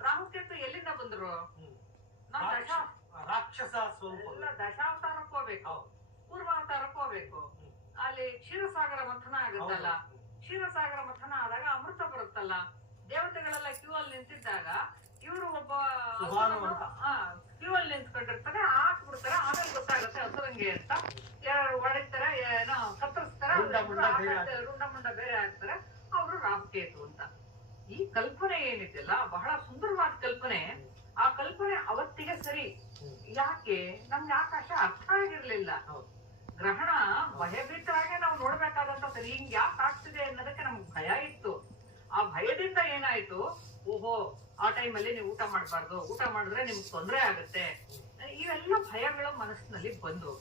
ರಾಹುಕೇತು ಎಲ್ಲಿಂದ ಬಂದ್ರು. ನಾವ್ ದಶ ರಾಕ್ಷ- ರಾಕ್ಷಸ ಎಲ್ಲ ದಶಾವತಾರಕ್ಕೆ ಹೋಗ್ಬೇಕು. ಪೂರ್ವಾವತಾರಕ್ಕೆ ಹೋಗ್ಬೇಕು. ಅಲ್ಲಿ ಕ್ಷೀರಸಾಗರ ಮಥನ ಆಗುತ್ತಲ್ಲ? ಕ್ಷೀರಸಾಗರ ಮಥನ ಆದಾಗ ಅಮೃತ ಬರುತ್ತಲ್ಲ? ದೇವತೆಗಳೆಲ್ಲ ಕ್ಯೂ ಅಲ್ಲಿ ನಿಂತಿದ್ದಾಗ ಇವರು ಒಬ್ಬ. ಕ್ಯೂ ಅಲ್ಲಿ ನಿಂತ್ಕೊಂಡಿರ್ತಾರೆ ಹಾಕ್ಬಿಡ್ತಾರೆ ಆಮೇಲೆ ಗೊತ್ತಾಗುತ್ತೆ ಹಸುರಂಗೆ ಅಂತ. ಯಾರು ಹೊಡಿತಾರೆ ಏನೋ ಕತ್ತರಿಸ್ತಾರೆ ರುಂಡ ಬೇರೆ ಆಕಾಶ- ರುಂಡ ಮುಂಡ ಬೇರೆ ಹಾಕ್ತಾರೆ. ಅವರು ರಾಹುಕೇತು ಅಂತ. ಈ ಕಲ್ಪನೆ ಏನಿದೆಯಲ್ಲ, ಬಹಳ ಸುಂದರವಾದ ಕಲ್ಪನೆ. ಆ ಕಲ್ಪನೆ ಅವತ್ತಿಗೆ ಸರಿ. ಯಾಕೆ? ನಮ್ಗೆ ಆಕಾಶ ಅರ್ಥ ಆಗಿರ್ಲಿಲ್ಲ. ಗ್ರಹಣ ಭಯಭೀತರಾಗೆ ನಾವು ನೋಡ್ಬೇಕಾದಂತ ಸರಿ. ಹಿಂಗ್ ಯಾಕೆ ಆಗ್ತಿದೆ ಅನ್ನೋದಕ್ಕೆ ನಮ್ಗೆ ಭಯ ಇತ್ತು. ಆ ಭಯದಿಂದ ಏನಾಯ್ತು? ಓಹೋ, ಆ ಟೈಮಲ್ಲಿ ನೀವು ಊಟ ಮಾಡಬಾರ್ದು. ಊಟ ಮಾಡಿದ್ರೆ ನಿಮ್ಗೆ ತೊಂದರೆ ಆಗುತ್ತೆ. ಇವೆಲ್ಲ ಭಯಗಳು ಮನಸ್ಸಿನಲ್ಲಿ ಬಂದು.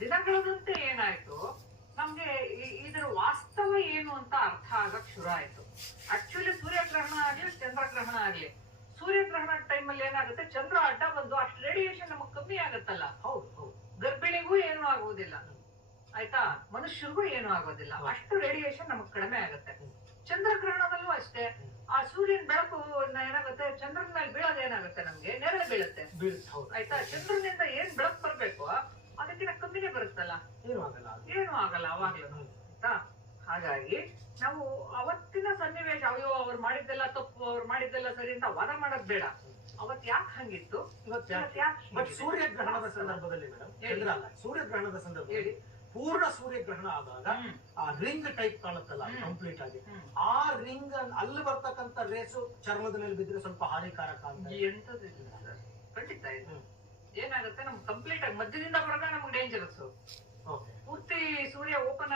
ದಿನಗಳದಂತೆ ಏನಾಯ್ತು? ನಮ್ಗೆ ಇದರ ವಾಸ್ತವ ಏನು ಅಂತ ಅರ್ಥ ಆಗಕ್ ಶುರು ಆಯ್ತು. ಆಕ್ಚುಲಿ ಸೂರ್ಯಗ್ರಹಣ ಆಗ್ಲಿ. ಸೂರ್ಯಗ್ರಹಣ ಟೈಮಲ್ಲಿ ಏನಾಗುತ್ತೆ? ಚಂದ್ರ ಅಡ್ಡ ಬಂದು ಅಷ್ಟು ರೇಡಿಯೇಷನ್ ನಮಗ್ ಕಮ್ಮಿ ಆಗತ್ತಲ್ಲ? ಹೌದು ಹೌದು. ಗರ್ಭಿಣಿಗೂ ಏನು ಆಗುವುದಿಲ್ಲ ಆಯ್ತಾ? ಮನುಷ್ಯರಿಗೂ ಏನು ಆಗೋದಿಲ್ಲ. ಅಷ್ಟು ರೇಡಿಯೇಷನ್ ನಮಗ್ ಕಡಿಮೆ ಆಗುತ್ತೆ. ಚಂದ್ರಗ್ರಹಣದಲ್ಲೂ ಅಷ್ಟೇ. ಆ ಸೂರ್ಯನ ಬೆಳಕು ಏನಾಗುತ್ತೆ? ಚಂದ್ರನ ಮೇಲೆ ಬೀಳೋದು ಏನಾಗುತ್ತೆ ನಮ್ಗೆ? ನೆರಳು ಬೀಳುತ್ತೆ. ಆಯ್ತಾ? ಚಂದ್ರನಿಂದ ಏನ್ ಬೆಳಕು ಬರ್ಬೇಕು? ಅದಕ್ಕಿಂತ ಕಮ್ಮಿನೇ ಬರುತ್ತಲ್ಲ? ಏನು ಆಗಲ್ಲ ಅದು. ಏನು ಆಗಲ್ಲ ಅವಾಗ್ಲೂ. ಆಯ್ತಾ? ಹಾಗಾಗಿ ನಾವು ಅವತ್ತಿನ ಸನ್ನಿವೇಶ ಅಯ್ಯೋ ಅವ್ರು ಮಾಡಿದ್ದೆಲ್ಲ ತಪ್ಪು ಅವ್ರು ಮಾಡಿದ್ದೆಲ್ಲ ಸರಿ ಅಂತ ವಾದ ಮಾಡೋದ್ ಬೇಡ. ಅವತ್ ಯಾಕೆ ಹಂಗಿತ್ತು? ಬಟ್ ಸೂರ್ಯ ಗ್ರಹಣದ ಬಟ್ ಸೂರ್ಯಗ್ರಹಣದ ಸಂದರ್ಭದಲ್ಲಿ ಮೇಡಮ್ ಹೇಳಿ. ಚಂದ್ರ ಅಲ್ಲ ಸೂರ್ಯಗ್ರಹಣದ ಸಂದರ್ಭದಲ್ಲಿ ಹೇಳಿ. ಪೂರ್ಣ ಸೂರ್ಯಗ್ರಹಣ ಆದಾಗ ಆ ರಿಂಗ್ ಟೈಪ್ ಕಾಣುತ್ತಲ್ಲ ಕಂಪ್ಲೀಟ್ ಆಗಿ. ಆ ರಿಂಗ್ ಅಲ್ಲಿ ಬರ್ತಕ್ಕಂತ ರೇಸು ಚರ್ಮದ ಮೇಲೆ ಬಿದ್ರೆ ಸ್ವಲ್ಪ ಹಾನಿಕಾರಕ ಅಂತ ಖಂಡಿತ ಏನಾಗುತ್ತೆ? ನಮ್ಗೆ ಕಂಪ್ಲೀಟ್ ಆಗಿ ಮಧ್ಯದಿಂದ ಬರೋದ ನಮ್ಗೆ ಡೇಂಜರಸ್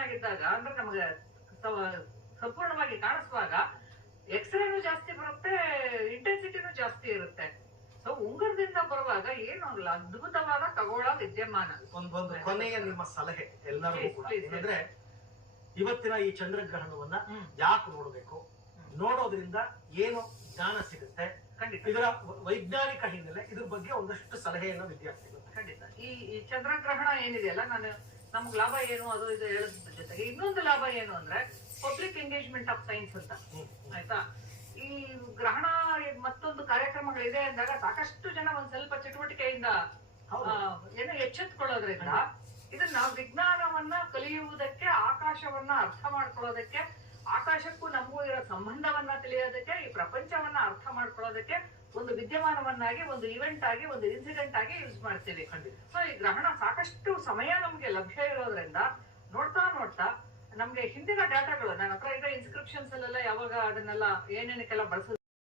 ಸೂರ್ಯ ಅಂದ್ರೆ ನಮಗೆ ಸಂಪೂರ್ಣವಾಗಿ ಕಾಣಿಸುವಾಗ ಎಕ್ಸ್ರೇನು ಜಾಸ್ತಿ ಬರುತ್ತೆ ಇಂಟೆನ್ಸಿಟಿನೂ ಜಾಸ್ತಿ ಇರುತ್ತೆ. ಸೊ ಉಂಗುರದಿಂದ ಬರುವಾಗ ಏನು ಆಗಲ್ಲ ಅದ್ಭುತವಾದ ಖಗೋಳ ವಿದ್ಯಮಾನ. ಒಂದೊಂದು ಒಂದು ಕೊನೆಯ ನಿಮ್ಮ ಸಲಹೆ ಎಲ್ಲರಿಗೂ ಅಂದ್ರೆ ಕೂಡ. ಏನಂದ್ರೆ ಇವತ್ತಿನ ಈ ಚಂದ್ರಗ್ರಹಣವನ್ನ. ಯಾಕೆ ನೋಡಬೇಕು? ನೋಡೋದ್ರಿಂದ ಏನು ಜ್ಞಾನ ಸಿಗುತ್ತೆ? ಖಂಡಿತ. ಇದರ ವೈಜ್ಞಾನಿಕ ಹಿನ್ನೆಲೆ ಇದ್ರ ಬಗ್ಗೆ ಒಂದಷ್ಟು ಸಲಹೆಯನ್ನು ವಿದ್ಯಾರ್ಥಿಗಳು ಖಂಡಿತ. ಈ ಈ ಚಂದ್ರಗ್ರಹಣ ಏನಿದೆಯಲ್ಲ ನಾನು ನಮ್ಗ್ ಲಾಭ ಏನು ಅದು ಇದು ಹೇಳೋದ್ರ ಜೊತೆಗೆ ಇನ್ನೊಂದು ಲಾಭ ಏನು ಅಂದ್ರೆ ಪಬ್ಲಿಕ್ ಎಂಗೇಜ್ಮೆಂಟ್ ಆಫ್ ಸೈನ್ಸ್ ಅಂತ. ಆಯ್ತಾ? ಈ ಗ್ರಹಣ ಮತ್ತೊಂದು ಕಾರ್ಯಕ್ರಮಗಳಿದೆ ಅಂದಾಗ ಸಾಕಷ್ಟು ಜನ ಒಂದ್ ಸ್ವಲ್ಪ ಚಟುವಟಿಕೆಯಿಂದ ಏನು ಎಚ್ಚೆತ್ಕೊಳ್ಳೋದ್ರಿಂದ ಇದನ್ನ ವಿಜ್ಞಾನವನ್ನ ಕಲಿಯುವುದಕ್ಕೆ ಆಕಾಶವನ್ನ ಅರ್ಥ ಮಾಡ್ಕೊಳ್ಳೋದಕ್ಕೆ ಆಕಾಶಕ್ಕೂ ನಮಗೂ ಇರೋ ಸಂಬಂಧವನ್ನ ತಿಳಿಯೋದಕ್ಕೆ ಈ ಪ್ರಪಂಚವನ್ನ ಅರ್ಥ ಮಾಡ್ಕೊಳ್ಳೋದಕ್ಕೆ ಒಂದು ವಿದ್ಯಮಾನವನ್ನಾಗಿ, ಒಂದು ಇವೆಂಟ್ ಆಗಿ, ಒಂದು ಇನ್ಸಿಡೆಂಟ್ ಆಗಿ ಯೂಸ್ ಮಾಡ್ತೀವಿ ಸೊ ಈ ಗ್ರಹಣ ಸಾಕಷ್ಟು ಸಮಯ ನಮ್ಗೆ ಲಭ್ಯ ಇರೋದ್ರಿಂದ ನೋಡ್ತಾ ನೋಡ್ತಾ ನಮ್ಗೆ ಹಿಂದಿನ ಡಾಟಾಗಳು, ನನ್ನ ಹತ್ರ ಈಗ ಇನ್ಸ್ಕ್ರಿಪ್ಷನ್ಸ್ ಅಲ್ಲೆಲ್ಲ ಯಾವಾಗ ಅದನ್ನೆಲ್ಲ ಏನೇನಕ್ಕೆಲ್ಲ ಬಳಸ